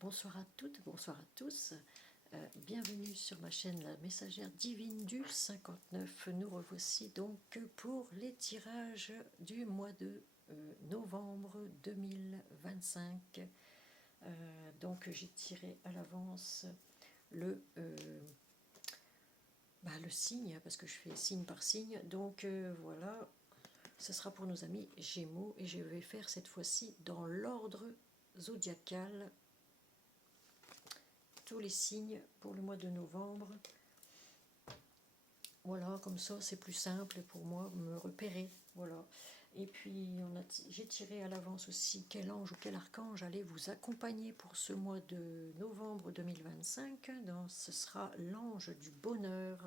Bonsoir à toutes, bonsoir à tous. Bienvenue sur ma chaîne La Messagère Divine du 59. Nous revoici donc pour les tirages du mois de novembre 2025. Donc j'ai tiré à l'avance le signe, parce que je fais signe par signe. Donc voilà, ce sera pour nos amis Gémeaux et je vais faire cette fois-ci dans l'ordre zodiacal tous les signes pour le mois de novembre. Voilà, comme ça c'est plus simple pour moi me repérer. Voilà. Et puis j'ai tiré à l'avance aussi quel ange ou quel archange allait vous accompagner pour ce mois de novembre 2025. Donc, ce sera l'ange du bonheur.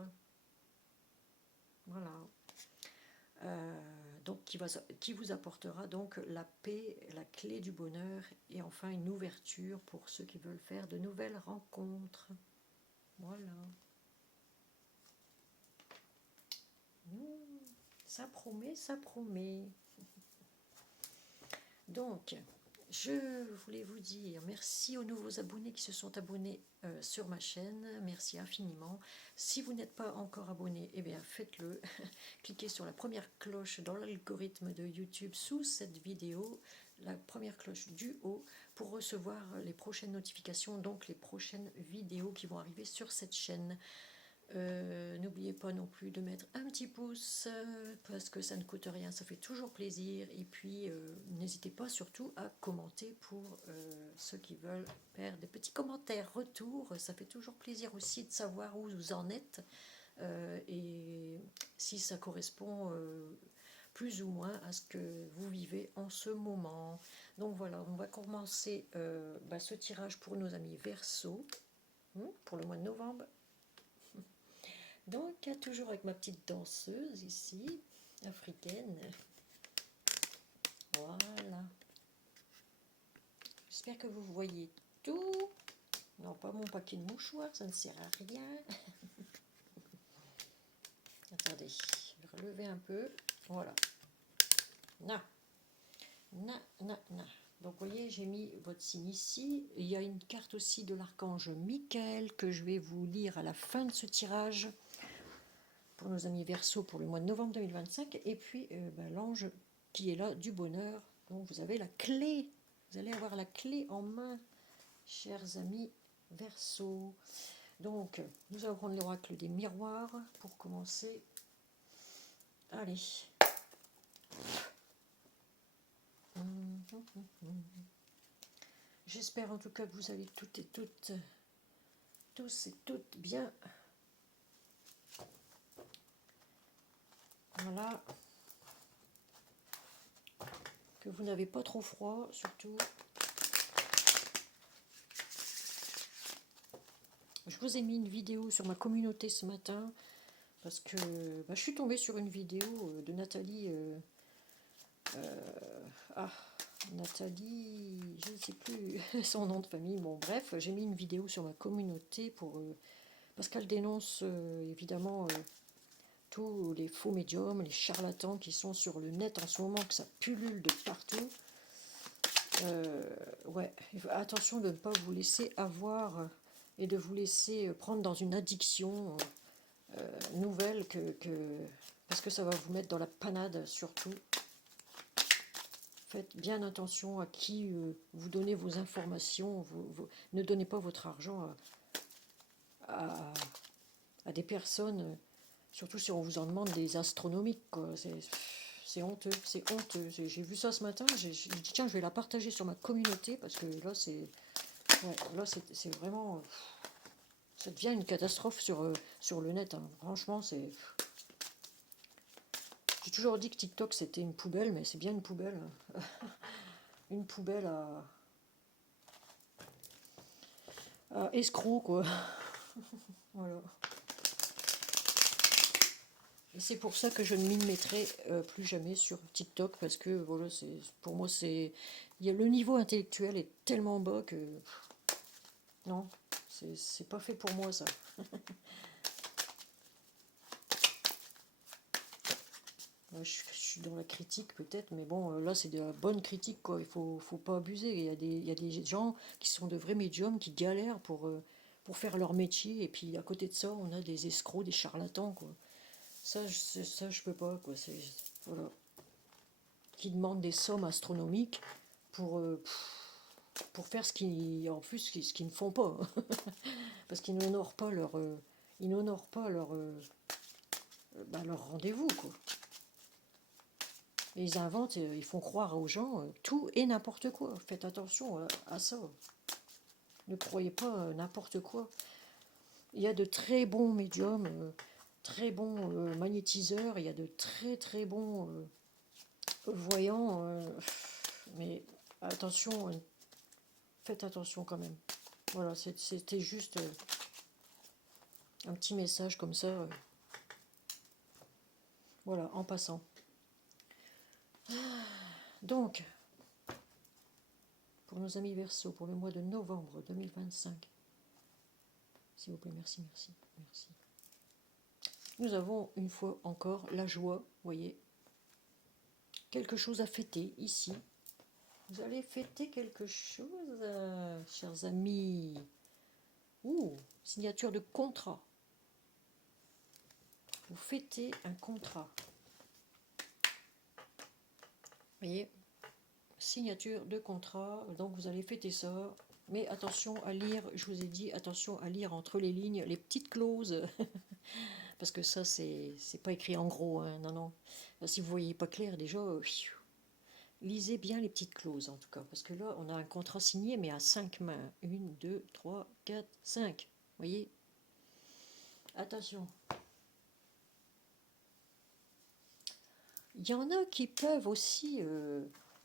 Voilà. Donc qui vous apportera donc la paix, la clé du bonheur et enfin une ouverture pour ceux qui veulent faire de nouvelles rencontres. Voilà. Ça promet, ça promet. Donc, je voulais vous dire merci aux nouveaux abonnés qui se sont abonnés sur ma chaîne. Merci infiniment. Si vous n'êtes pas encore abonné, eh bien faites-le. Cliquez sur la première cloche dans l'algorithme de YouTube sous cette vidéo, la première cloche du haut, pour recevoir les prochaines notifications, donc les prochaines vidéos qui vont arriver sur cette chaîne. N'oubliez pas non plus de mettre un petit pouce parce que ça ne coûte rien, ça fait toujours plaisir. Et puis n'hésitez pas surtout à commenter pour ceux qui veulent faire des petits commentaires retour. Ça fait toujours plaisir aussi de savoir où vous en êtes et si ça correspond plus ou moins à ce que vous vivez en ce moment. Donc voilà, on va commencer ce tirage pour nos amis Verseau pour le mois de novembre. Donc, toujours avec ma petite danseuse ici, africaine. Voilà. J'espère que vous voyez tout. Non, pas mon paquet de mouchoirs, ça ne sert à rien. Attendez, je vais relever un peu. Voilà. Na. Donc, vous voyez, j'ai mis votre signe ici. Il y a une carte aussi de l'archange Michael que je vais vous lire à la fin de ce tirage pour nos amis Verseau pour le mois de novembre 2025. Et puis, l'ange qui est là du bonheur. Donc, vous avez la clé. Vous allez avoir la clé en main, chers amis Verseau. Donc, nous allons prendre l'oracle des miroirs pour commencer. Allez. J'espère en tout cas que vous allez toutes et toutes, tous et toutes bien. Voilà. Que vous n'avez pas trop froid, surtout. Je vous ai mis une vidéo sur ma communauté ce matin parce que je suis tombée sur une vidéo de Nathalie. Nathalie, je ne sais plus son nom de famille. Bon, bref, j'ai mis une vidéo sur ma communauté parce qu'elle dénonce évidemment tous les faux médiums, les charlatans qui sont sur le net en ce moment, que ça pullule de partout. Ouais, attention de ne pas vous laisser avoir et de vous laisser prendre dans une addiction nouvelle parce que ça va vous mettre dans la panade surtout. Faites bien attention à qui vous donnez vos informations. Ne donnez pas votre argent à des personnes, surtout si on vous en demande des astronomiques. C'est honteux, c'est honteux. J'ai vu ça ce matin, j'ai dit tiens, je vais la partager sur ma communauté parce que là, c'est vraiment... ça devient une catastrophe sur le net. Hein. Franchement, c'est... J'ai toujours dit que TikTok c'était une poubelle, mais c'est bien une poubelle. Une poubelle à escroc, quoi. Voilà. Et c'est pour ça que je ne m'y mettrai plus jamais sur TikTok, parce que voilà, pour moi, le niveau intellectuel est tellement bas que non, c'est pas fait pour moi ça. Je suis dans la critique peut-être, mais bon, là c'est de la bonne critique, quoi. Faut pas abuser. Il y a des gens qui sont de vrais médiums qui galèrent pour faire leur métier, et puis à côté de ça, on a des escrocs, des charlatans, quoi. Ça je peux pas, quoi. Voilà. Qui demandent des sommes astronomiques pour, pour faire en plus, ce qu'ils ne font pas. Parce qu'ils n'honorent pas ils n'honorent pas leur rendez-vous, quoi. Et ils inventent, ils font croire aux gens tout et n'importe quoi. Faites attention à ça. Ne croyez pas n'importe quoi. Il y a de très bons médiums, très bons magnétiseurs, il y a de très très bons voyants. Mais attention, faites attention quand même. Voilà, c'était juste un petit message comme ça. Voilà, en passant. Donc, pour nos amis Verseau, pour le mois de novembre 2025, s'il vous plaît, merci, merci, merci. Nous avons une fois encore la joie, vous voyez, quelque chose à fêter ici. Vous allez fêter quelque chose, chers amis. Ouh, signature de contrat. Vous fêtez un contrat. Vous voyez, signature de contrat, donc vous allez fêter ça. Mais attention à lire, je vous ai dit, attention à lire entre les lignes, les petites clauses. Parce que ça, c'est pas écrit en gros, hein, non, non. Si vous voyez pas clair, déjà, lisez bien les petites clauses, en tout cas. Parce que là, on a un contrat signé, mais à 5 mains. 1, 2, 3, 4, 5. Vous voyez? Attention. Il y en a qui peuvent aussi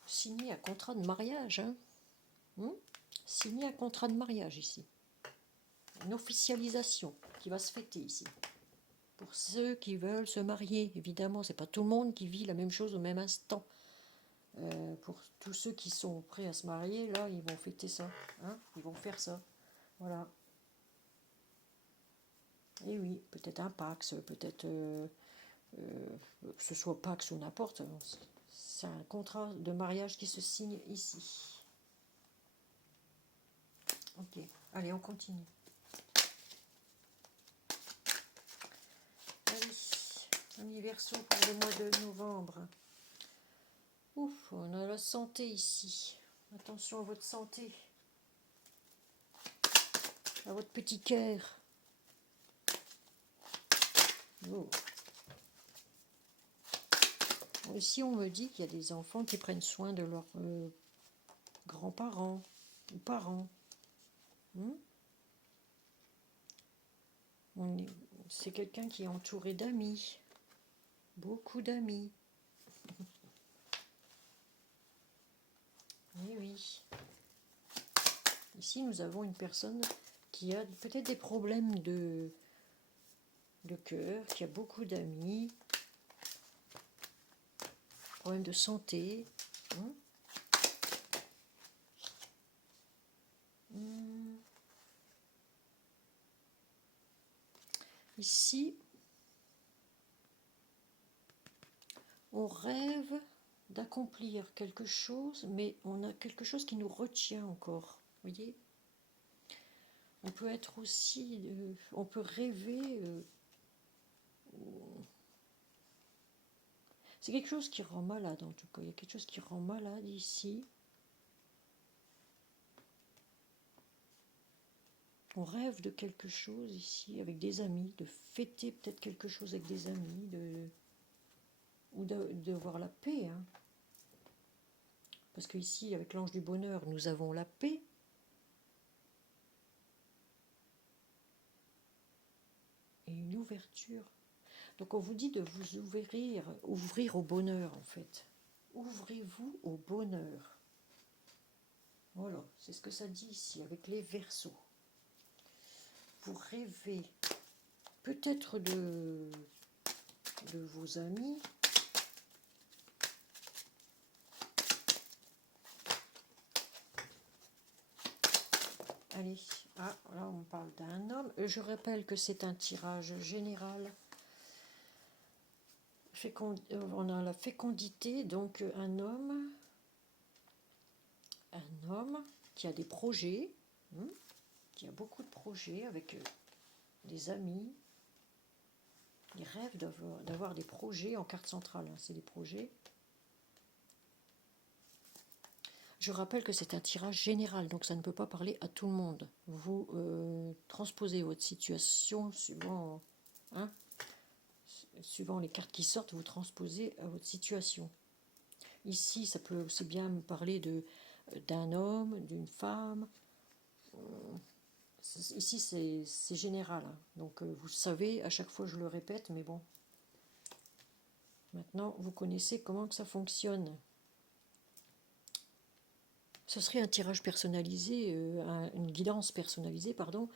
signer un contrat de mariage. Hein. Signer un contrat de mariage ici. Une officialisation qui va se fêter ici. Pour ceux qui veulent se marier, évidemment, c'est pas tout le monde qui vit la même chose au même instant. Pour tous ceux qui sont prêts à se marier, là, ils vont fêter ça. Hein, ils vont faire ça. Voilà. Et oui, peut-être un Pax, peut-être que ce soit Pax ou n'importe. C'est un contrat de mariage qui se signe ici. Ok, allez, on continue. Allez, amis Verseau pour le mois de novembre. Ouf, on a la santé ici. Attention à votre santé. À votre petit cœur. Oh. Ici, on me dit qu'il y a des enfants qui prennent soin de leurs grands-parents ou parents. C'est quelqu'un qui est entouré d'amis. Beaucoup d'amis. Oui, oui. Ici, nous avons une personne qui a peut-être des problèmes de cœur, qui a beaucoup d'amis, problèmes de santé. Ici, on rêve d'accomplir quelque chose, mais on a quelque chose qui nous retient encore. Vous voyez ? On peut être aussi, on peut rêver. C'est quelque chose qui rend malade en tout cas. Il y a quelque chose qui rend malade ici. On rêve de quelque chose ici avec des amis, de fêter peut-être quelque chose avec des amis, ou de voir la paix. Hein. Parce qu'ici, avec l'ange du bonheur, nous avons la paix. Et une ouverture. Donc on vous dit de vous ouvrir au bonheur en fait. Ouvrez-vous au bonheur. Voilà, c'est ce que ça dit ici avec les Verseaux. Vous rêvez peut-être de vos amis. Allez, là on parle d'un homme. Je rappelle que c'est un tirage général. On a la fécondité, donc un homme qui a des projets, qui a beaucoup de projets avec des amis. Il rêve d'avoir des projets en carte centrale, hein, c'est des projets. Je rappelle que c'est un tirage général, donc ça ne peut pas parler à tout le monde. Vous transposez votre situation suivant, hein, suivant les cartes qui sortent, vous transposez à votre situation. Ici, ça peut aussi bien me parler d'un homme, d'une femme. Ici, c'est général. Hein. Donc, vous savez, à chaque fois, je le répète, mais bon. Maintenant, vous connaissez comment que ça fonctionne. Ce serait un tirage personnalisé, une guidance personnalisée, pardon.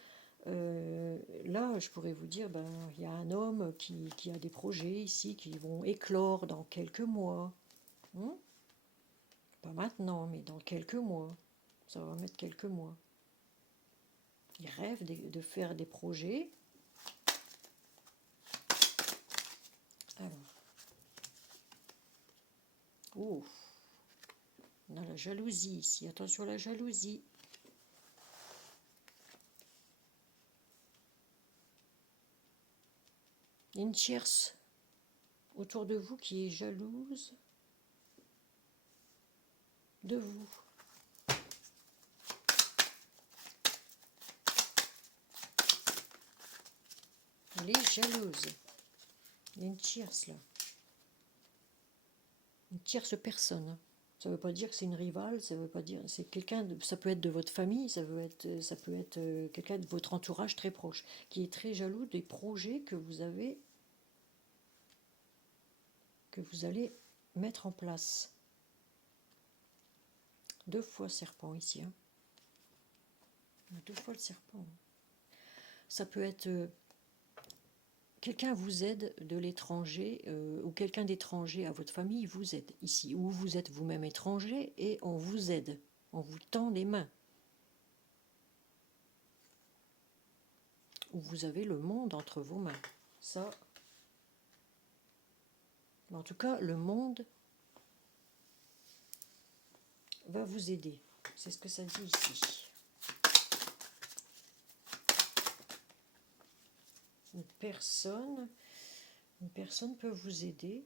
Là, je pourrais vous dire, il y a un homme qui a des projets ici qui vont éclore dans quelques mois. Pas maintenant, mais dans quelques mois. Ça va mettre quelques mois. Il rêve de faire des projets. Alors. Oh. On a la jalousie ici. Attention à la jalousie. Une tierce autour de vous qui est jalouse de vous. Elle est jalouse. Il y a une tierce là. Une tierce personne. Ça ne veut pas dire que c'est une rivale, ça veut pas dire, c'est quelqu'un, ça peut être de votre famille, ça peut être quelqu'un de votre entourage très proche, qui est très jaloux des projets que vous avez, que vous allez mettre en place. 2 fois serpent ici. Hein. 2 fois le serpent. Ça peut être quelqu'un vous aide de l'étranger ou quelqu'un d'étranger à votre famille vous aide ici. Ou vous êtes vous-même étranger et on vous aide. On vous tend les mains. Ou vous avez le monde entre vos mains. Ça. En tout cas, le monde va vous aider. C'est ce que ça dit ici. Une personne peut vous aider.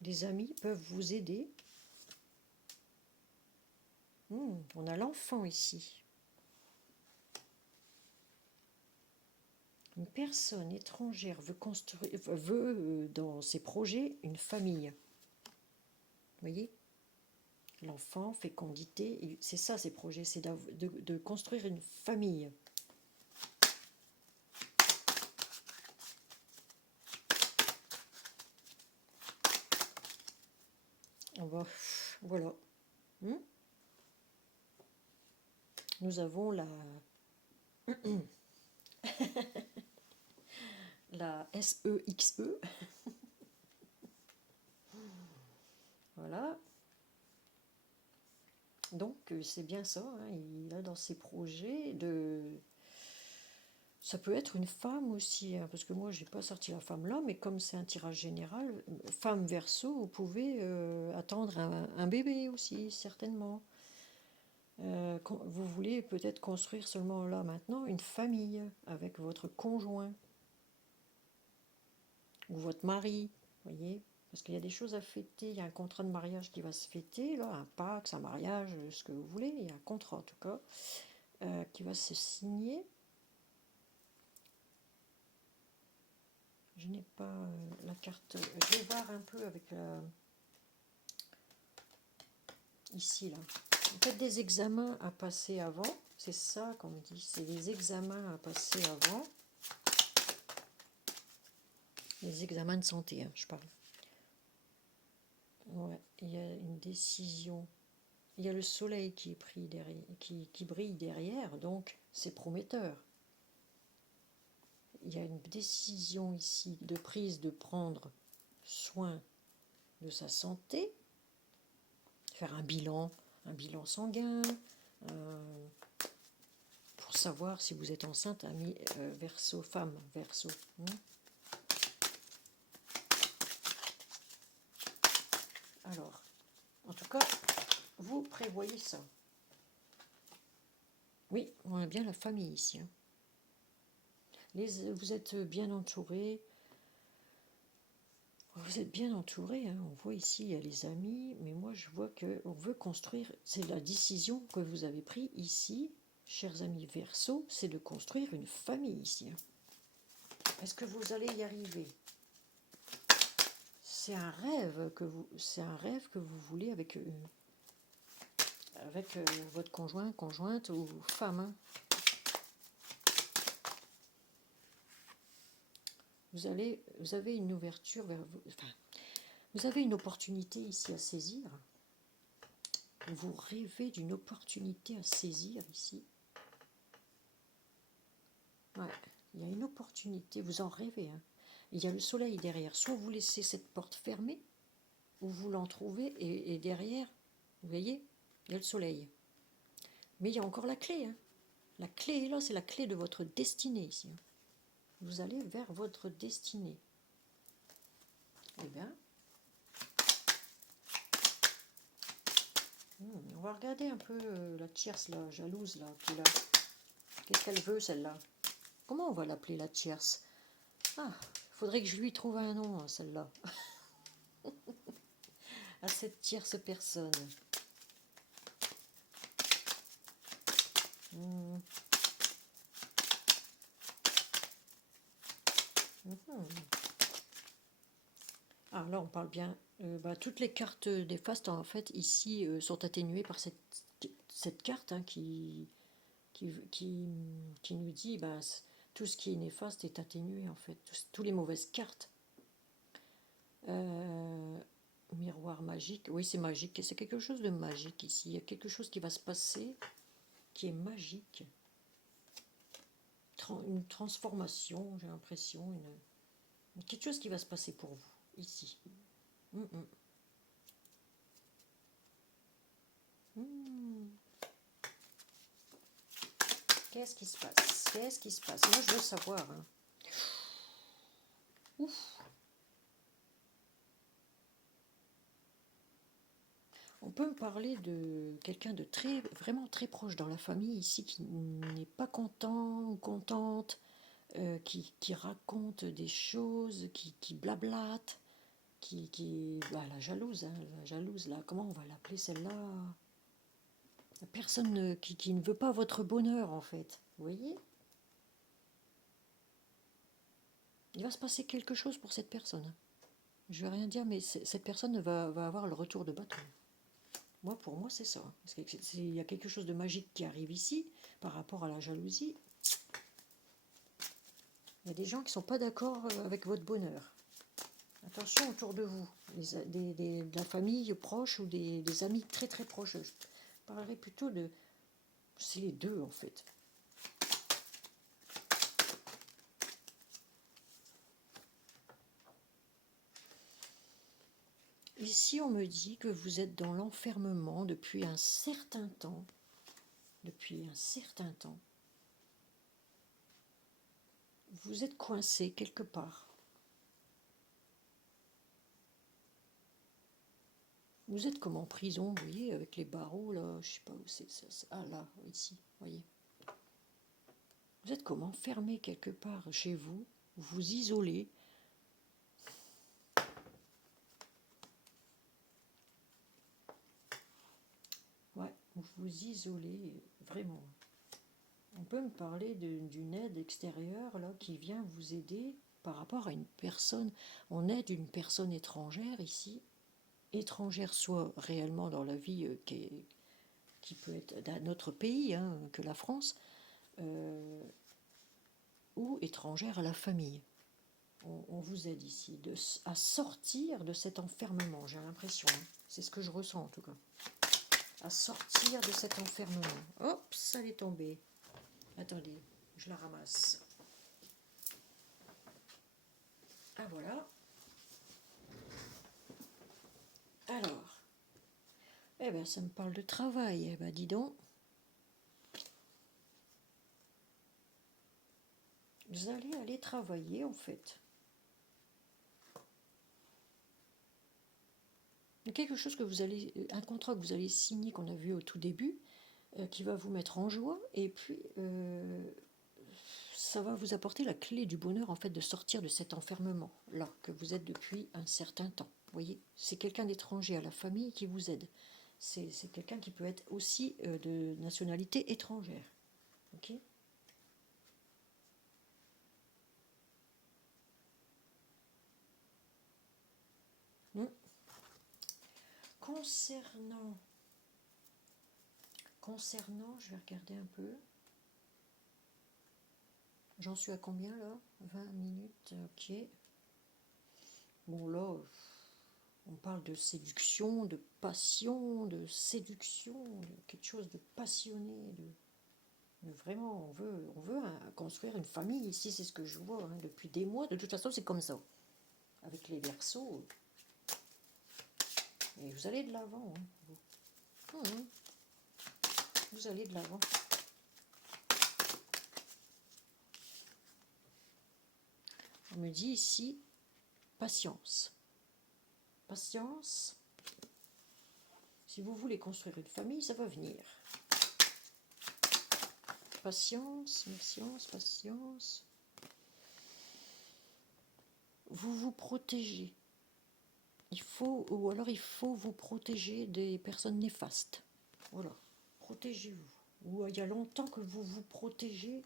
Des amis peuvent vous aider. On a l'enfant ici. Une personne étrangère veut dans ses projets une famille. Vous voyez ? L'enfant, fécondité, c'est ça ses projets, c'est de construire une famille. Voilà. Nous avons la SEXE. Voilà. Donc c'est bien ça, hein, il a dans ses projets ça peut être une femme aussi, hein, parce que moi j'ai pas sorti la femme là, mais comme c'est un tirage général, femme verso, vous pouvez attendre un bébé aussi, certainement. Vous voulez peut-être construire seulement là maintenant une famille avec votre conjoint ou votre mari, voyez, parce qu'il y a des choses à fêter, il y a un contrat de mariage qui va se fêter, là, un pacte, un mariage, ce que vous voulez, il y a un contrat en tout cas qui va se signer. Je n'ai pas la carte, je vais voir un peu avec ici là. Faites des examens à passer avant, c'est ça qu'on me dit, c'est des examens à passer avant. Les examens de santé, hein, je parle. Ouais, il y a une décision. Il y a le soleil qui est pris derrière, qui brille derrière, donc c'est prometteur. Il y a une décision ici de prise de prendre soin de sa santé, faire un bilan sanguin, pour savoir si vous êtes enceinte, ami Verseau, femme Verseau. vous prévoyez ça. Oui, on a bien la famille ici. Hein. Vous êtes bien entouré. Vous êtes bien entouré. Hein. On voit ici, il y a les amis. Mais moi, je vois qu'on veut construire. C'est la décision que vous avez prise ici, chers amis Verseau, c'est de construire une famille ici. Hein. Est-ce que vous allez y arriver? C'est un rêve que vous voulez avec votre conjoint, conjointe ou femme. Hein. Vous avez une ouverture vers vous. Enfin, vous avez une opportunité ici à saisir. Vous rêvez d'une opportunité à saisir ici. Ouais, il y a une opportunité, vous en rêvez. Hein. Il y a le soleil derrière. Soit vous laissez cette porte fermée, ou vous l'en trouvez, et derrière, vous voyez, il y a le soleil. Mais il y a encore la clé. Hein. La clé est là, c'est la clé de votre destinée ici. Hein. Vous allez vers votre destinée. Eh bien, on va regarder un peu la tierce, là, jalouse, là, qui est là. Qu'est-ce qu'elle veut, celle-là? Comment on va l'appeler, la tierce? Ah, il faudrait que je lui trouve un nom, hein, celle-là. À cette tierce personne. Mmh. Mmh. Ah, là, on parle bien. Toutes les cartes des fastes, en fait, ici, sont atténuées par cette carte hein, qui nous dit tout ce qui est néfaste est atténué, en fait. Tous les mauvaises cartes. Miroir magique. Oui, c'est magique. C'est quelque chose de magique ici. Il y a quelque chose qui va se passer qui est magique. Une transformation, j'ai l'impression. Quelque chose qui va se passer pour vous, ici. Qu'est-ce qui se passe? Qu'est-ce qui se passe? Moi, je veux savoir. Hein. Ouf. On peut me parler de quelqu'un de vraiment très proche dans la famille ici qui n'est pas content ou contente, qui raconte des choses, qui blablate, la jalouse, hein, la jalouse là. Comment on va l'appeler celle-là? La personne qui ne veut pas votre bonheur en fait. Vous voyez? Il va se passer quelque chose pour cette personne. Je ne vais rien dire, mais cette personne va avoir le retour de bâton. Pour moi, c'est ça. Il y a quelque chose de magique qui arrive ici par rapport à la jalousie. Il y a des gens qui ne sont pas d'accord avec votre bonheur. Attention autour de vous, de la famille proche ou des amis très très proches. Je parlerai plutôt de... C'est les deux en fait. Ici, on me dit que vous êtes dans l'enfermement depuis un certain temps. Depuis un certain temps. Vous êtes coincé quelque part. Vous êtes comme en prison, vous voyez, avec les barreaux, là, je sais pas où c'est. Ah là, ici, vous voyez. Vous êtes comme enfermé quelque part chez vous, vous vous isolez. Ouais, vous vous isolez, vraiment. On peut me parler d'une aide extérieure, là, qui vient vous aider par rapport à une personne. On aide une personne étrangère ici, étrangère soit réellement dans la vie qui peut être d'un autre pays hein, que la France, ou étrangère à la famille. On vous aide ici à sortir de cet enfermement, j'ai l'impression. Hein. C'est ce que je ressens en tout cas. À sortir de cet enfermement. Hop, ça est tombé. Attendez, je la ramasse. Ah voilà. Alors, eh bien ça me parle de travail. Eh bien dis donc. Vous allez aller travailler en fait. quelque chose que vous allez, un contrat que vous allez signer, qu'on a vu au tout début, qui va vous mettre en joie, et puis ça va vous apporter la clé du bonheur, en fait, de sortir de cet enfermement là que vous êtes depuis un certain temps. Vous voyez, c'est quelqu'un d'étranger à la famille qui vous aide. C'est quelqu'un qui peut être aussi de nationalité étrangère. Ok. Hmm. Concernant, je vais regarder un peu. J'en suis à combien là? 20 minutes, ok. Bon là, on parle de séduction, de passion, de séduction, de quelque chose de passionné, vraiment, on veut construire une famille ici, c'est ce que je vois hein, depuis des mois. De toute façon, c'est comme ça. Avec les Verseaux, et vous allez de l'avant. Hein, vous allez de l'avant. On me dit ici, patience. Patience. Si vous voulez construire une famille, ça va venir. Patience, patience, patience. Vous vous protégez. Ou alors il faut vous protéger des personnes néfastes. Voilà, protégez-vous. Ou il y a longtemps que vous vous protégez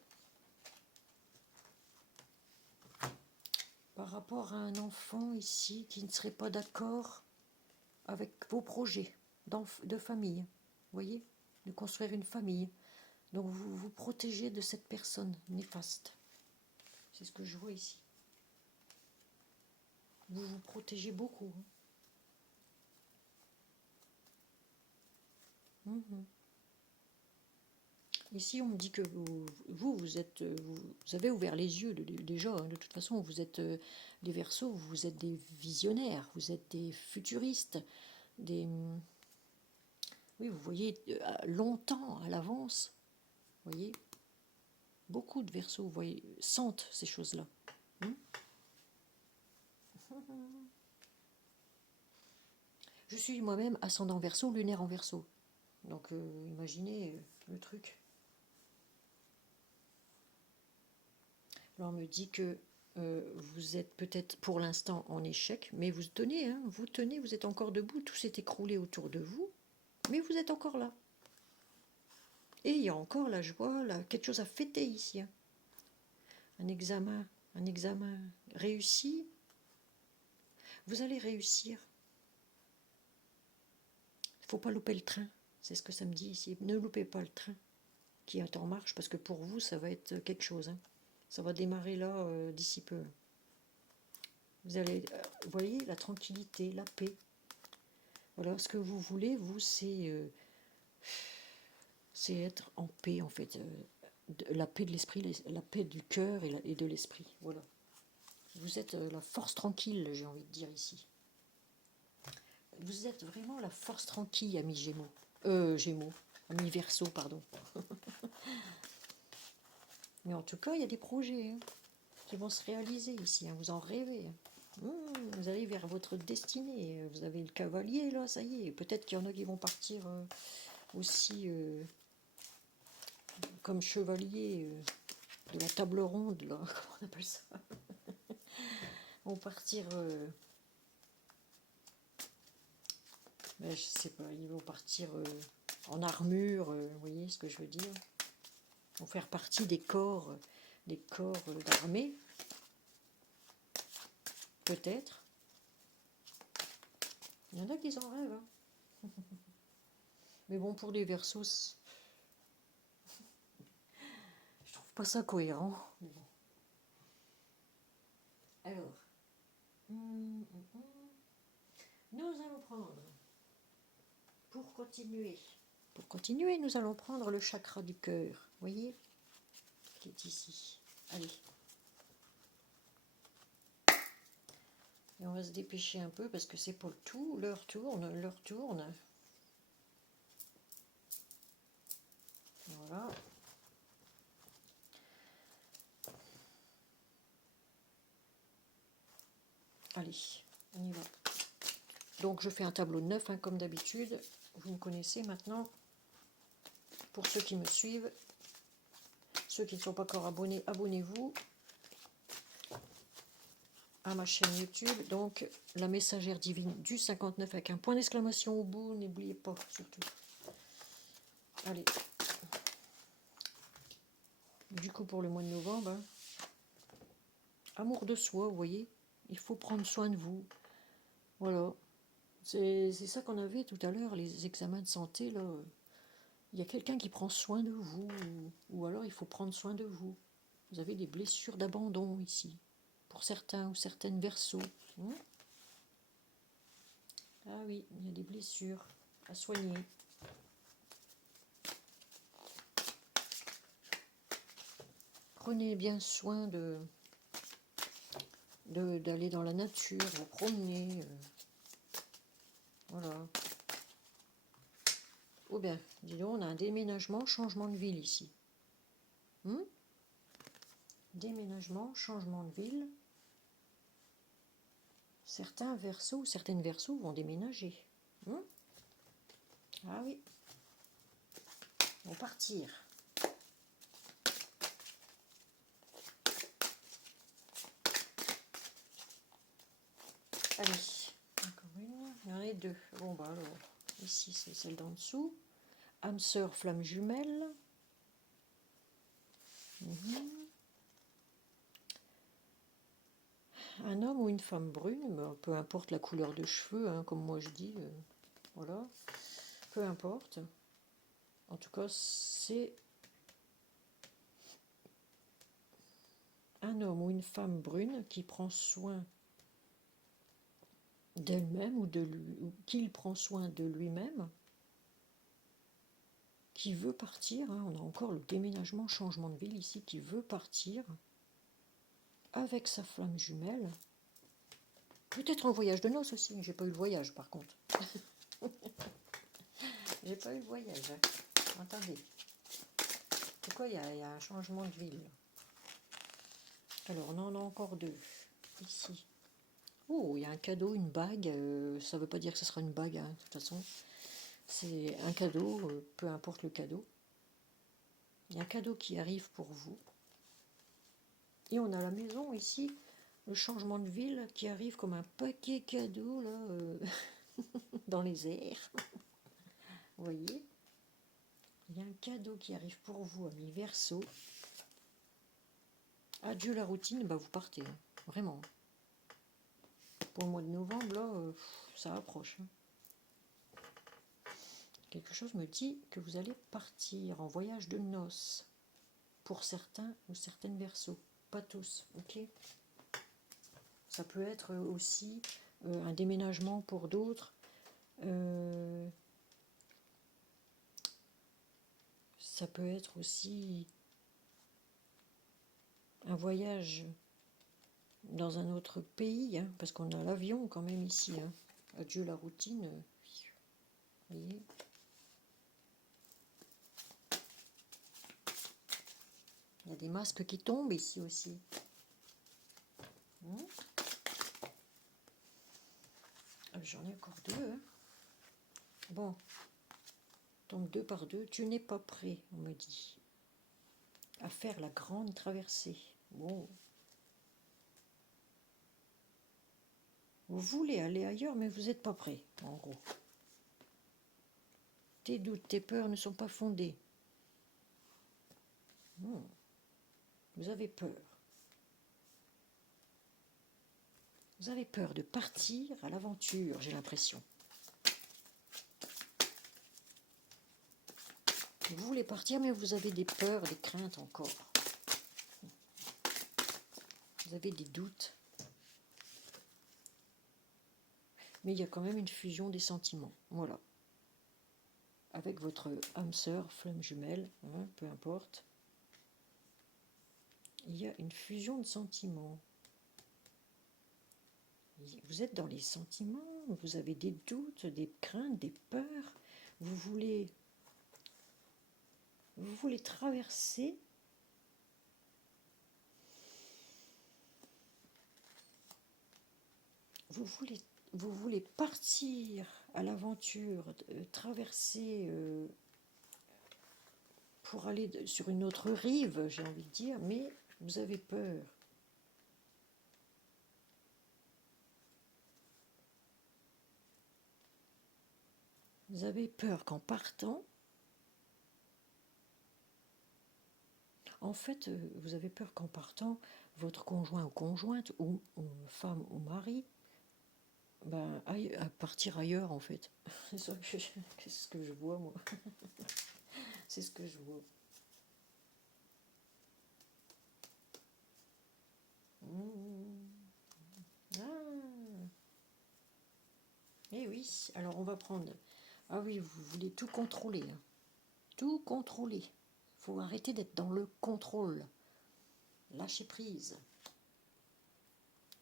par rapport à un enfant ici qui ne serait pas d'accord avec vos projets de famille. Vous voyez, de construire une famille. Donc vous vous protégez de cette personne néfaste. C'est ce que je vois ici. Vous vous protégez beaucoup. Ici, on me dit que vous avez ouvert les yeux déjà. Hein, de toute façon, vous êtes les Verseaux, vous êtes des visionnaires, vous êtes des futuristes, oui, vous voyez longtemps à l'avance. Vous voyez, beaucoup de Verseaux, vous voyez, sentent ces choses-là. Je suis moi-même ascendant Verseau, lunaire en Verseau. Donc, imaginez le truc. Alors, on me dit que vous êtes peut-être pour l'instant en échec, mais vous tenez, hein, vous êtes encore debout, tout s'est écroulé autour de vous, mais vous êtes encore là. Et il y a encore la joie, là, quelque chose à fêter ici. Hein. Un examen réussi. Vous allez réussir. Il ne faut pas louper le train, c'est ce que ça me dit ici. Ne loupez pas le train qui est en marche, parce que pour vous, ça va être quelque chose. Hein. Ça va démarrer là d'ici peu. Vous allez, vous voyez, la tranquillité, la paix. Voilà, ce que vous voulez, vous, c'est être en paix, en fait. La paix de l'esprit, la paix du cœur et de l'esprit. Voilà. Vous êtes la force tranquille, j'ai envie de dire ici. Vous êtes vraiment la force tranquille, ami Gémeaux. Ami Verseau, pardon. Mais en tout cas, il y a des projets hein, qui vont se réaliser ici. Hein, vous en rêvez. Vous allez vers votre destinée. Vous avez le cavalier, là, ça y est. Peut-être qu'il y en a qui vont partir aussi comme chevalier de la table ronde, là. Comment on appelle ça? Vont partir... ben, je sais pas, ils vont partir en armure, vous voyez ce que je veux dire? Ils vont faire partie des corps d'armée. Peut-être. Il y en a qui en rêvent. Hein. Mais bon, pour les Verseaux, je trouve pas ça cohérent. Mais bon. Alors, nous allons prendre, pour continuer, nous allons prendre le chakra du cœur, voyez, qui est ici. Allez. Et on va se dépêcher un peu parce que c'est pour le tout, l'heure tourne. Voilà. Allez, on y va. Donc je fais un tableau de 9, hein, comme d'habitude. Vous me connaissez maintenant. Pour ceux qui me suivent, ceux qui ne sont pas encore abonnés, abonnez-vous à ma chaîne YouTube. Donc la messagère divine du 59 avec un point d'exclamation au bout. N'oubliez pas surtout. Allez. Du coup pour le mois de novembre, hein, amour de soi, vous voyez. Il faut prendre soin de vous. Voilà. C'est ça qu'on avait tout à l'heure, les examens de santé, là. Il y a quelqu'un qui prend soin de vous, ou alors il faut prendre soin de vous. Vous avez des blessures d'abandon ici, pour certains ou certaines versos. Ah oui, il y a des blessures à soigner. Prenez bien soin d'aller dans la nature, vous promener. Voilà. Oh bien, dis donc, on a un déménagement, changement de ville ici. Déménagement, changement de ville. Certains versos, certaines versos vont déménager. Ah oui. Vont partir. Allez, encore une. Il y en a deux. Bon bah alors, ici c'est celle d'en dessous. Âme sœur, flamme jumelle. Un homme ou une femme brune, ben, peu importe la couleur de cheveux, hein, comme moi je dis, voilà, peu importe. En tout cas, c'est un homme ou une femme brune qui prend soin d'elle-même ou de lui, ou qu'il prend soin de lui-même, qui veut partir, hein, on a encore le déménagement, changement de ville ici, qui veut partir avec sa flamme jumelle. Peut-être en voyage de noces aussi, j'ai pas eu le voyage par contre. J'ai pas eu le voyage. Attendez. C'est quoi, il y a un changement de ville. Alors, on en a encore deux. Ici. Oh, il y a un cadeau, une bague. Ça ne veut pas dire que ce sera une bague, hein, de toute façon. C'est un cadeau, peu importe le cadeau. Il y a un cadeau qui arrive pour vous. Et on a la maison ici, le changement de ville qui arrive comme un paquet cadeau, là, dans les airs. Vous voyez? Il y a un cadeau qui arrive pour vous, amis Verseau. Adieu la routine, bah vous partez, hein, vraiment. Pour le mois de novembre, là, ça approche. Hein. Quelque chose me dit que vous allez partir en voyage de noces. Pour certains ou certaines versos. Pas tous, ok? Ça peut être aussi un déménagement pour d'autres. Ça peut être aussi un voyage dans un autre pays, hein, parce qu'on a l'avion quand même ici. Hein. Adieu la routine. Vous voyez? Il y a des masques qui tombent ici aussi. J'en ai encore deux. Hein. Bon. Donc 2 par 2. Tu n'es pas prêt, on me dit, à faire la grande traversée. Bon. Vous voulez aller ailleurs, mais vous n'êtes pas prêt, en gros. Tes doutes, tes peurs ne sont pas fondés. Vous avez peur. Vous avez peur de partir à l'aventure, j'ai l'impression. Vous voulez partir, mais vous avez des peurs, des craintes encore. Vous avez des doutes. Mais il y a quand même une fusion des sentiments. Voilà. Avec votre âme sœur, flamme jumelle, hein, peu importe. Il y a une fusion de sentiments. Vous êtes dans les sentiments, vous avez des doutes, des craintes, des peurs. Vous voulez traverser vous voulez partir à l'aventure, traverser pour aller sur une autre rive, j'ai envie de dire, mais vous avez peur. Vous avez peur qu'en partant, en fait, vous avez peur qu'en partant, votre conjoint ou conjointe, ou femme ou mari, ben, aille à partir ailleurs, en fait. C'est ce que je vois, moi. C'est ce que je vois. Ah. Eh oui, alors on va prendre... Ah oui, vous voulez tout contrôler. Hein. Tout contrôler. Il faut arrêter d'être dans le contrôle. Lâcher prise.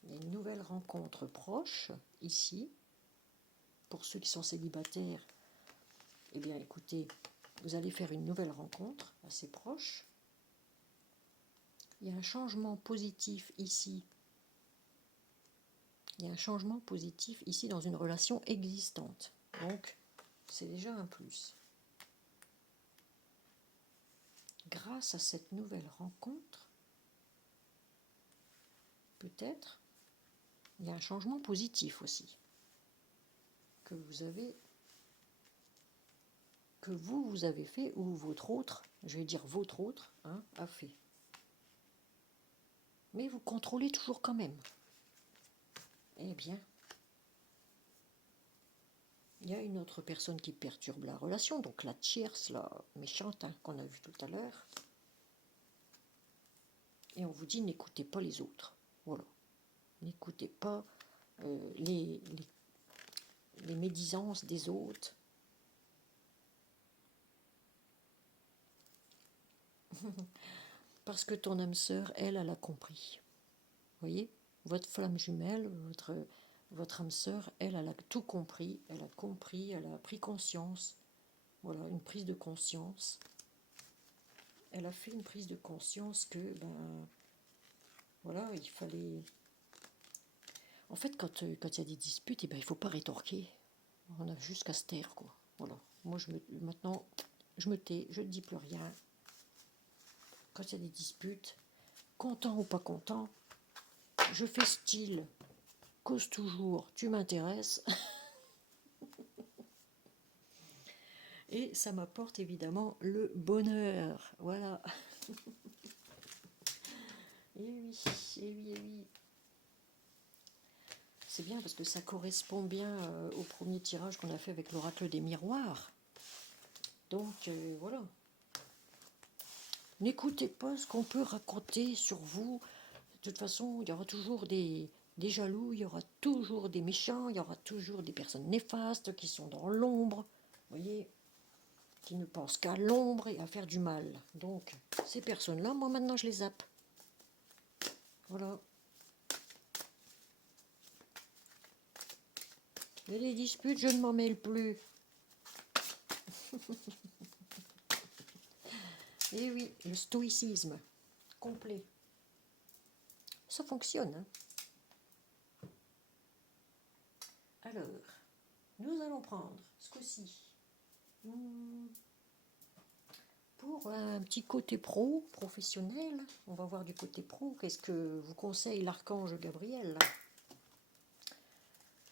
Il y a une nouvelle rencontre proche, ici. Pour ceux qui sont célibataires, eh bien écoutez, vous allez faire une nouvelle rencontre assez proche. Il y a un changement positif ici. Il y a un changement positif ici dans une relation existante. Donc, c'est déjà un plus. Grâce à cette nouvelle rencontre, peut-être, il y a un changement positif aussi. Que vous avez fait, ou votre autre, je vais dire votre autre, hein, a fait. Mais vous contrôlez toujours quand même. Eh bien, il y a une autre personne qui perturbe la relation, donc la tierce, la méchante, hein, qu'on a vue tout à l'heure. Et on vous dit, n'écoutez pas les autres. Voilà. N'écoutez pas les médisances des autres. Parce que ton âme sœur, elle a compris. Vous voyez, votre flamme jumelle, votre âme sœur, elle a tout compris. Elle a compris, elle a pris conscience. Voilà, une prise de conscience. Elle a fait une prise de conscience que, ben, voilà, il fallait... En fait, quand il y a des disputes, eh ben, il ne faut pas rétorquer. On a juste qu'à se taire, quoi. Voilà. Moi, maintenant, je me tais, je ne dis plus rien. Quand il y a des disputes, content ou pas content, je fais style, cause toujours, tu m'intéresses. Et ça m'apporte évidemment le bonheur. Voilà. Et oui, et oui, et oui. C'est bien parce que ça correspond bien au premier tirage qu'on a fait avec l'oracle des miroirs. Donc voilà. N'écoutez pas ce qu'on peut raconter sur vous. De toute façon, il y aura toujours des jaloux, il y aura toujours des méchants, il y aura toujours des personnes néfastes qui sont dans l'ombre. Vous voyez, qui ne pensent qu'à l'ombre et à faire du mal. Donc, ces personnes-là, moi maintenant, je les zappe. Voilà. Et les disputes, je ne m'en mêle plus. Et oui, le stoïcisme complet. Ça fonctionne. Hein. Alors, nous allons prendre ce coup-ci pour un petit côté professionnel. On va voir du côté pro. Qu'est-ce que vous conseille l'archange Gabriel?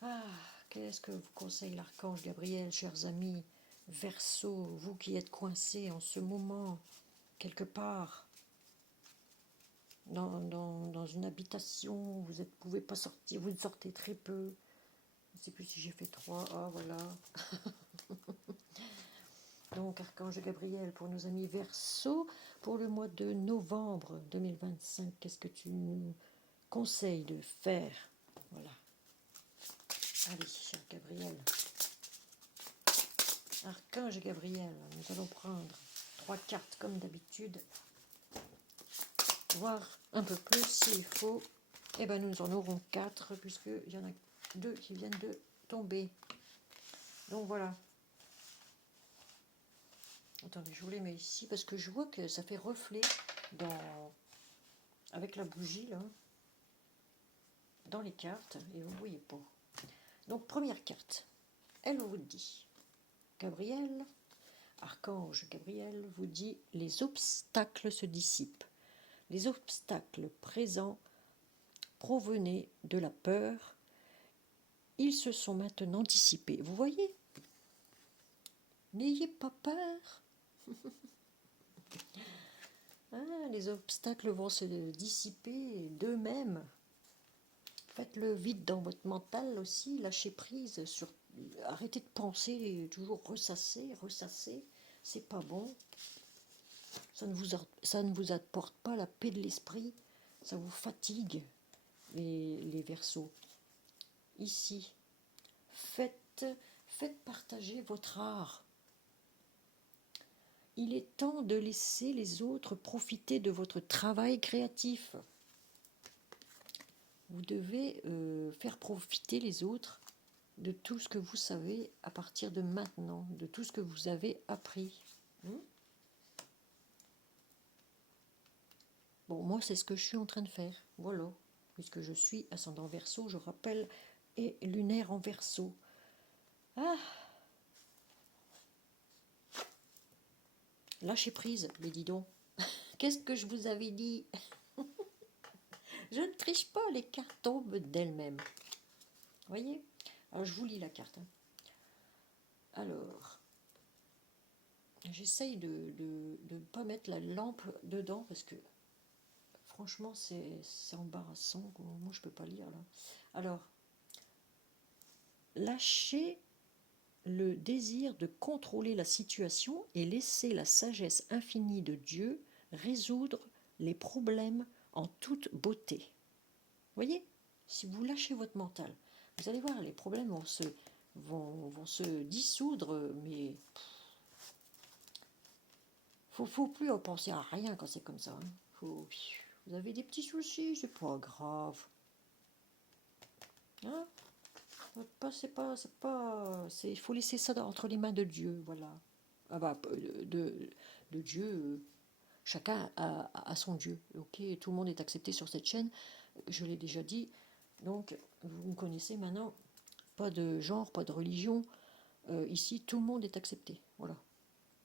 Ah, qu'est-ce que vous conseille l'archange Gabriel, chers amis Verseau, vous qui êtes coincés en ce moment, quelque part, dans une habitation, vous ne pouvez pas sortir, vous sortez très peu. Je ne sais plus si j'ai fait 3. Ah, voilà. Donc, Archange Gabriel, pour nos amis Verseau, pour le mois de novembre 2025, qu'est-ce que tu nous conseilles de faire? Voilà. Allez, cher Gabriel. Archange Gabriel, nous allons prendre 3 cartes comme d'habitude, voire un peu plus s'il faut. Et bien nous en aurons 4 puisqu'il y en a 2 qui viennent de tomber. Donc voilà. Attendez, je vous les mets ici parce que je vois que ça fait reflet avec la bougie là, dans les cartes, et vous ne voyez pas. Donc, première carte, elle vous dit, Gabriel, Archange Gabriel vous dit, les obstacles se dissipent. Les obstacles présents provenaient de la peur. Ils se sont maintenant dissipés. Vous voyez? N'ayez pas peur. Ah, les obstacles vont se dissiper d'eux-mêmes. Faites le vide dans votre mental aussi, lâchez prise, arrêtez de penser, toujours ressasser, c'est pas bon. Ça ne vous apporte pas la paix de l'esprit, ça vous fatigue, les Verseaux. Ici, faites partager votre art. Il est temps de laisser les autres profiter de votre travail créatif. Vous devez faire profiter les autres de tout ce que vous savez à partir de maintenant, de tout ce que vous avez appris. Bon, moi, c'est ce que je suis en train de faire. Voilà. Puisque je suis ascendant Verseau, je rappelle, et lunaire en Verseau. Ah! Lâchez prise, mais dis donc. Qu'est-ce que je vous avais dit? Je ne triche pas, les cartes tombent d'elles-mêmes. Voyez? Alors, je vous lis la carte. Alors, j'essaye de ne pas mettre la lampe dedans parce que franchement, c'est embarrassant. Moi, je ne peux pas lire là. Alors, lâchez le désir de contrôler la situation et laisser la sagesse infinie de Dieu résoudre les problèmes en toute beauté. Voyez, si vous lâchez votre mental, vous allez voir, les problèmes vont se dissoudre, mais faut plus en penser à rien quand c'est comme ça. Vous avez des petits soucis, c'est pas grave. Hein? Il faut laisser ça entre les mains de Dieu, voilà. Ah bah, de Dieu, chacun a son Dieu. Ok, tout le monde est accepté sur cette chaîne, je l'ai déjà dit. Donc, vous me connaissez maintenant, pas de genre, pas de religion. Ici, tout le monde est accepté, voilà.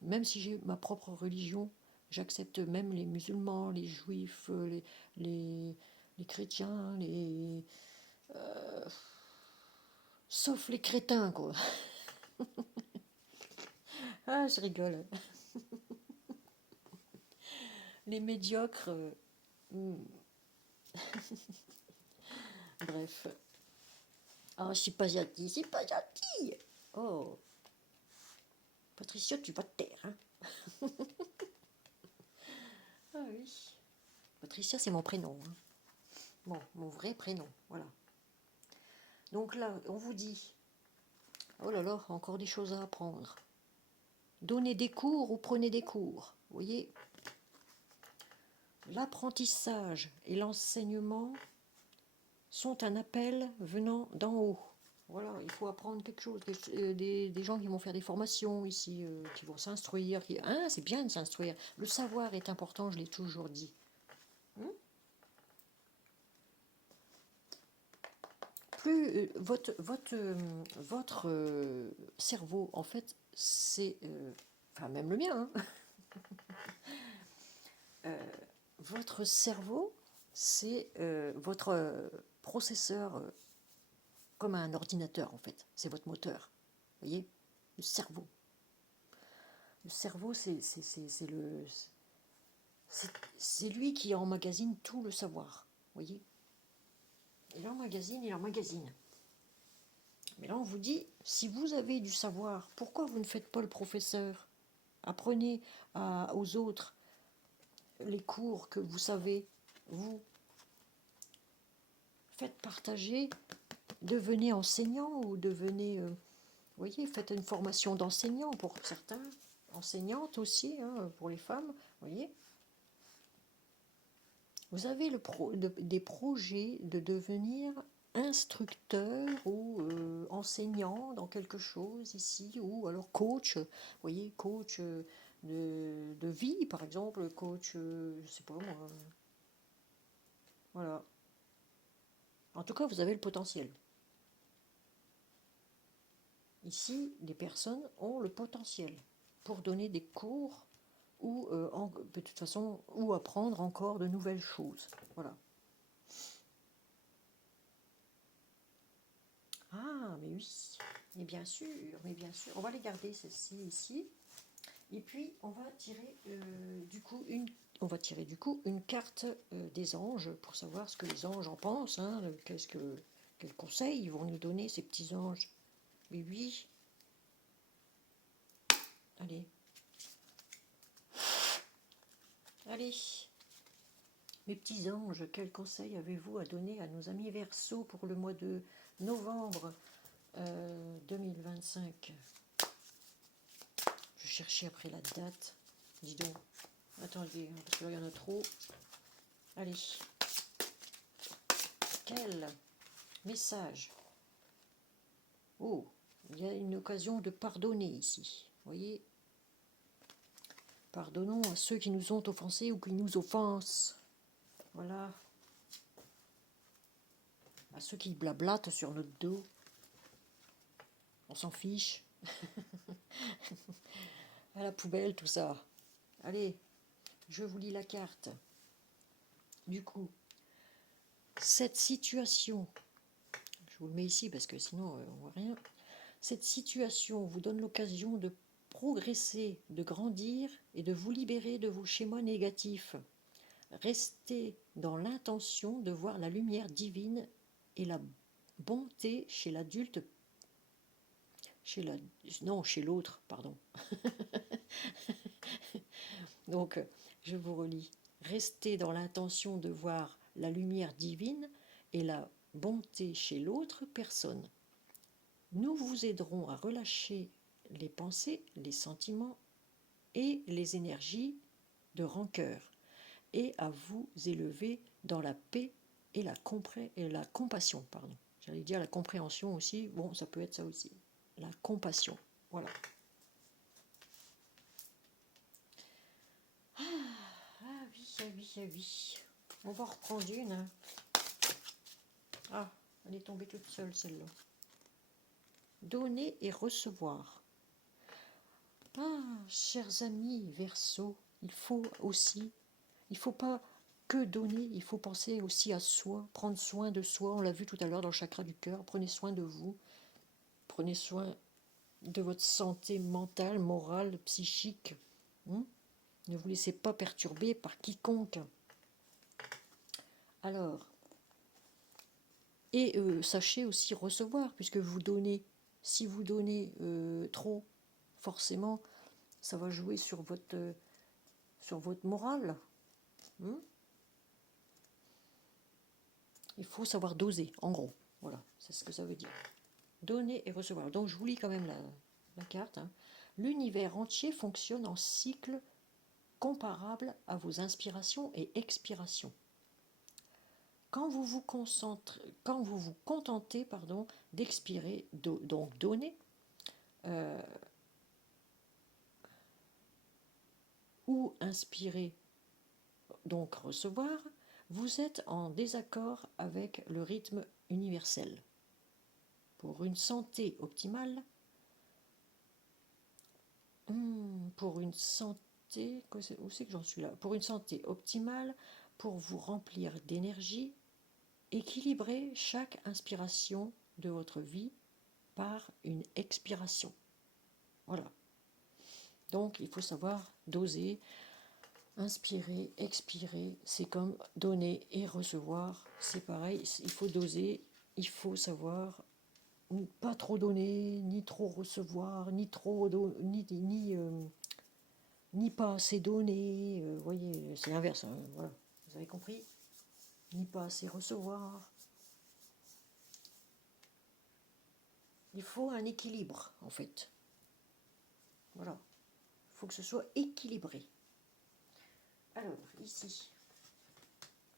Même si j'ai ma propre religion, j'accepte même les musulmans, les juifs, les chrétiens, sauf les crétins, quoi. Ah, je rigole. Les médiocres. Bref. Ah, je suis pas gentille, c'est pas gentil. Oh. Patricia, tu vas te taire, hein. Ah oui. Patricia, c'est mon prénom. Hein. Bon, mon vrai prénom, voilà. Donc là, on vous dit, oh là là, encore des choses à apprendre. Donnez des cours ou prenez des cours. Vous voyez, l'apprentissage et l'enseignement sont un appel venant d'en haut. Voilà, il faut apprendre quelque chose. Des gens qui vont faire des formations ici, qui vont s'instruire. C'est bien de s'instruire. Le savoir est important, je l'ai toujours dit. Plus votre cerveau, en fait, c'est... enfin, même le mien, hein. Votre cerveau, c'est votre processeur, comme un ordinateur, en fait. C'est votre moteur. Vous voyez? Le cerveau. Le cerveau, c'est lui qui emmagasine tout le savoir. Vous voyez? Il emmagasine. Mais là, on vous dit, si vous avez du savoir, pourquoi vous ne faites pas le professeur? Apprenez aux autres les cours que vous savez, vous. Faites partager, devenez enseignant ou devenez... vous voyez, faites une formation d'enseignant pour certains, enseignante aussi, hein, pour les femmes, vous voyez. Vous avez des projets de devenir instructeur ou enseignant dans quelque chose ici, ou alors coach, vous voyez, coach de vie, par exemple, coach, je sais pas moi. Voilà. En tout cas, vous avez le potentiel. Ici, les personnes ont le potentiel pour donner des cours ou, de toute façon, ou apprendre encore de nouvelles choses. Voilà. Ah, mais oui, mais bien sûr. On va les garder, celles-ci, ici. Et puis, on va tirer du coup une carte des anges pour savoir ce que les anges en pensent. Hein, quels conseils ils vont nous donner, ces petits anges. Mais oui. Allez. Allez. Mes petits anges, quels conseils avez-vous à donner à nos amis Verseaux pour le mois de novembre 2025? Je cherchais après la date. Dis donc. Attendez, parce que là, il y en a trop. Allez. Quel message? Oh, il y a une occasion de pardonner ici. Vous voyez? Pardonnons à ceux qui nous ont offensés ou qui nous offensent. Voilà. À ceux qui blablatent sur notre dos. On s'en fiche. À la poubelle, tout ça. Allez, je vous lis la carte. Du coup, cette situation, je vous le mets ici parce que sinon on voit rien. Cette situation vous donne l'occasion de progresser, de grandir et de vous libérer de vos schémas négatifs. Restez dans l'intention de voir la lumière divine et la bonté chez l'adulte, chez l'autre, pardon. Donc, je vous relis. Restez dans l'intention de voir la lumière divine et la bonté chez l'autre personne. Nous vous aiderons à relâcher les pensées, les sentiments et les énergies de rancœur et à vous élever dans la paix et la compassion. J'allais dire la compréhension aussi, bon, ça peut être ça aussi. La compassion, voilà. Ah oui, ah oui, ah oui. On va en reprendre une. Hein. Ah, elle est tombée toute seule, celle-là. Donner et recevoir. Ah, chers amis Verseaux, il faut pas que donner, il faut penser aussi à soi, prendre soin de soi. On l'a vu tout à l'heure dans le chakra du cœur. Prenez soin de vous, prenez soin de votre santé mentale, morale, psychique. Ne vous laissez pas perturber par quiconque. Alors, et sachez aussi recevoir, puisque vous donnez. Si vous donnez trop, forcément, ça va jouer sur votre morale. Il faut savoir doser, en gros. Voilà, c'est ce que ça veut dire. Donner et recevoir. Donc, je vous lis quand même la carte. Hein. L'univers entier fonctionne en cycle comparable à vos inspirations et expirations. Quand vous vous contentez d'expirer, donc donner, ou inspirer, donc recevoir, vous êtes en désaccord avec le rythme universel. Pour une santé optimale, pour une santé optimale, pour vous remplir d'énergie, équilibrez chaque inspiration de votre vie par une expiration. Voilà. Donc, il faut savoir doser, inspirer, expirer. C'est comme donner et recevoir. C'est pareil, il faut doser, il faut savoir pas trop donner, ni trop recevoir, ni pas assez donner. Vous voyez, c'est l'inverse. Hein, voilà. Vous avez compris? Ni pas assez recevoir. Il faut un équilibre, en fait. Voilà. Il faut que ce soit équilibré. Alors, ici.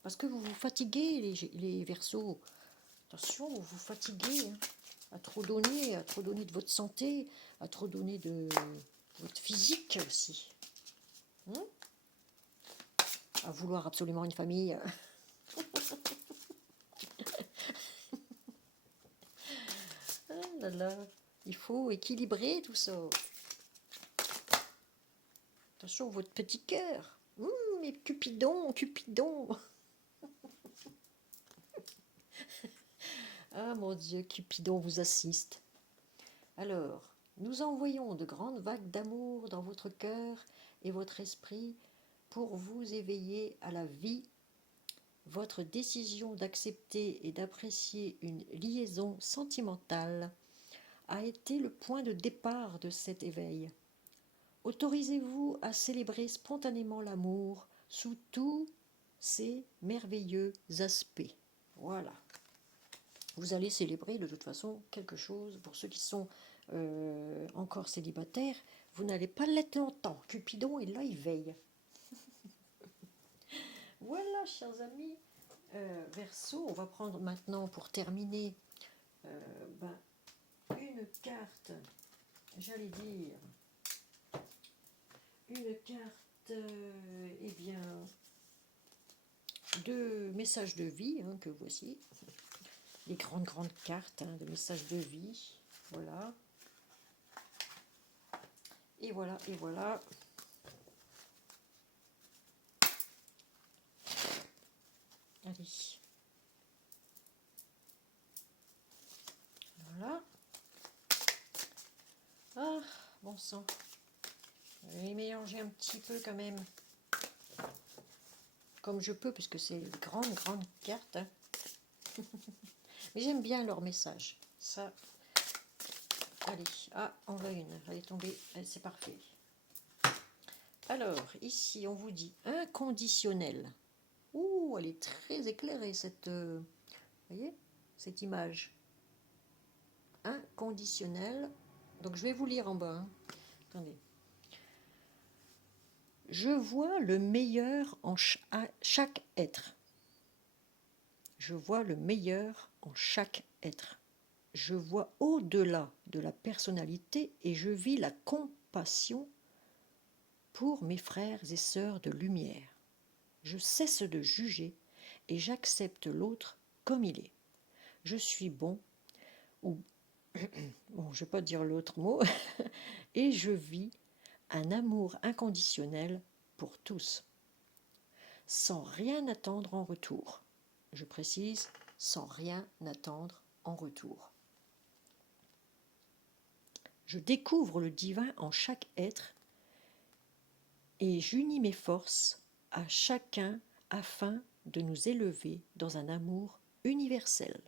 Parce que vous vous fatiguez, les Verseaux. Attention, vous vous fatiguez hein, à trop donner de votre santé, à trop donner de votre physique aussi. À vouloir absolument une famille. Ah là là. Il faut équilibrer tout ça. Attention, votre petit cœur. Mais Cupidon, Cupidon. Ah mon Dieu, Cupidon vous assiste. Alors, nous envoyons de grandes vagues d'amour dans votre cœur et votre esprit pour vous éveiller à la vie. Votre décision d'accepter et d'apprécier une liaison sentimentale a été le point de départ de cet éveil. Autorisez-vous à célébrer spontanément l'amour sous tous ses merveilleux aspects. Voilà. Vous allez célébrer de toute façon quelque chose. Pour ceux qui sont encore célibataires, vous n'allez pas l'être longtemps. Cupidon est là, il veille. Voilà, chers amis. Verseau, on va prendre maintenant pour terminer une carte, j'allais dire, une carte, eh bien, de messages de vie, hein, que voici. Les grandes cartes de messages de vie. Voilà. Et voilà, et voilà. Allez. Voilà. Ah, bon sang. Je vais mélanger un petit peu quand même. Comme je peux, puisque c'est une grande carte. Hein. Mais j'aime bien leur message. Ça. Allez. Ah, on va une. Elle est tombée. C'est parfait. Alors, ici, on vous dit inconditionnel. Ouh, elle est très éclairée, cette... voyez, cette image. Inconditionnel. Donc, je vais vous lire en bas. Hein. Attendez. Je vois le meilleur en chaque être. Je vois le meilleur en chaque être. Je vois au-delà de la personnalité et je vis la compassion pour mes frères et sœurs de lumière. Je cesse de juger et j'accepte l'autre comme il est. Je suis bon, ou bon, je ne vais pas dire l'autre mot, et je vis un amour inconditionnel pour tous, sans rien attendre en retour. Je précise, sans rien attendre en retour. Je découvre le divin en chaque être et j'unis mes forces à chacun afin de nous élever dans un amour universel.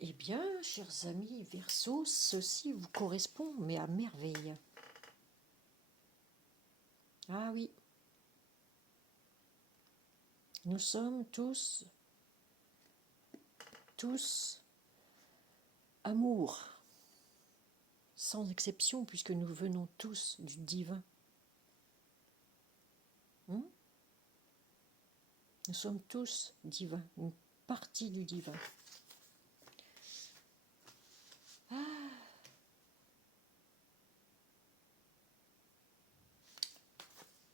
Eh bien, chers amis Verseau, ceci vous correspond, mais à merveille. Ah oui, nous sommes tous amour, sans exception, puisque nous venons tous du divin. Nous sommes tous divins, une partie du divin. Ah.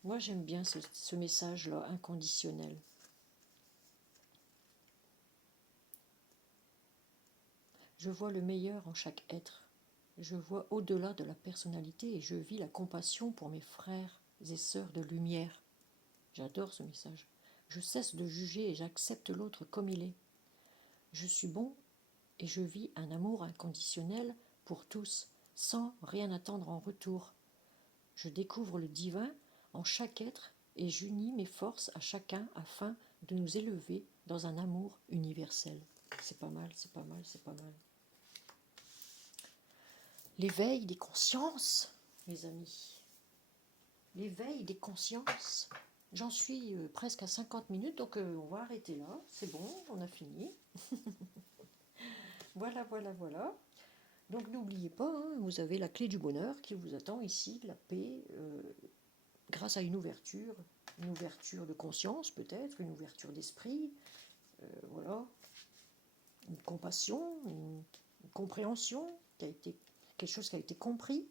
Moi, j'aime bien ce message-là, inconditionnel. Je vois le meilleur en chaque être. Je vois au-delà de la personnalité et je vis la compassion pour mes frères et sœurs de lumière. J'adore ce message. Je cesse de juger et j'accepte l'autre comme il est. Je suis bon et je vis un amour inconditionnel pour tous, sans rien attendre en retour. Je découvre le divin en chaque être et j'unis mes forces à chacun afin de nous élever dans un amour universel. C'est pas mal, c'est pas mal, c'est pas mal. L'éveil des consciences, mes amis. L'éveil des consciences. J'en suis presque à 50 minutes, donc on va arrêter là. C'est bon, on a fini. Voilà. Donc n'oubliez pas, hein, vous avez la clé du bonheur qui vous attend ici, la paix, grâce à une ouverture de conscience peut-être, une ouverture d'esprit, voilà, une compassion, une compréhension, quelque chose qui a été compris.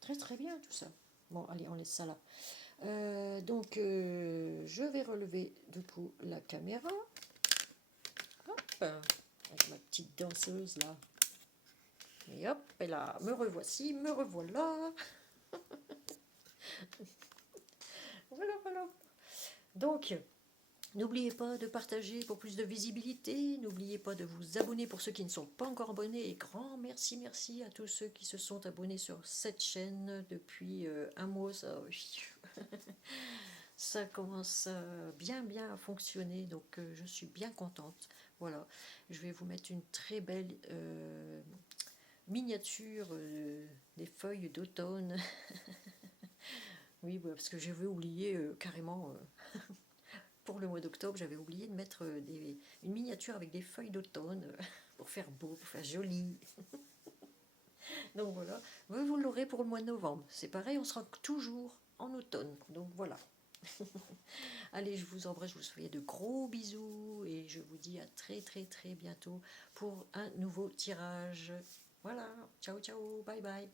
Très très bien tout ça. Bon, allez, on laisse ça là. Donc, je vais relever du coup la caméra. Hop, avec ma petite danseuse là. Et hop, et là, me revoici, me revoilà. Voilà, voilà. Donc, n'oubliez pas de partager pour plus de visibilité. N'oubliez pas de vous abonner pour ceux qui ne sont pas encore abonnés. Et grand merci, merci à tous ceux qui se sont abonnés sur cette chaîne depuis un mois. Ça commence bien bien à fonctionner, donc je suis bien contente. Voilà, je vais vous mettre une très belle miniature des feuilles d'automne. Oui, parce que j'avais oublié carrément, pour le mois d'octobre, j'avais oublié de mettre une miniature avec des feuilles d'automne pour faire beau, pour faire joli. Donc voilà, vous l'aurez pour le mois de novembre. C'est pareil, on sera toujours en automne, donc voilà. Allez, je vous embrasse, je vous fais de gros bisous et je vous dis à très très très bientôt pour un nouveau tirage. Voilà, ciao ciao, bye bye.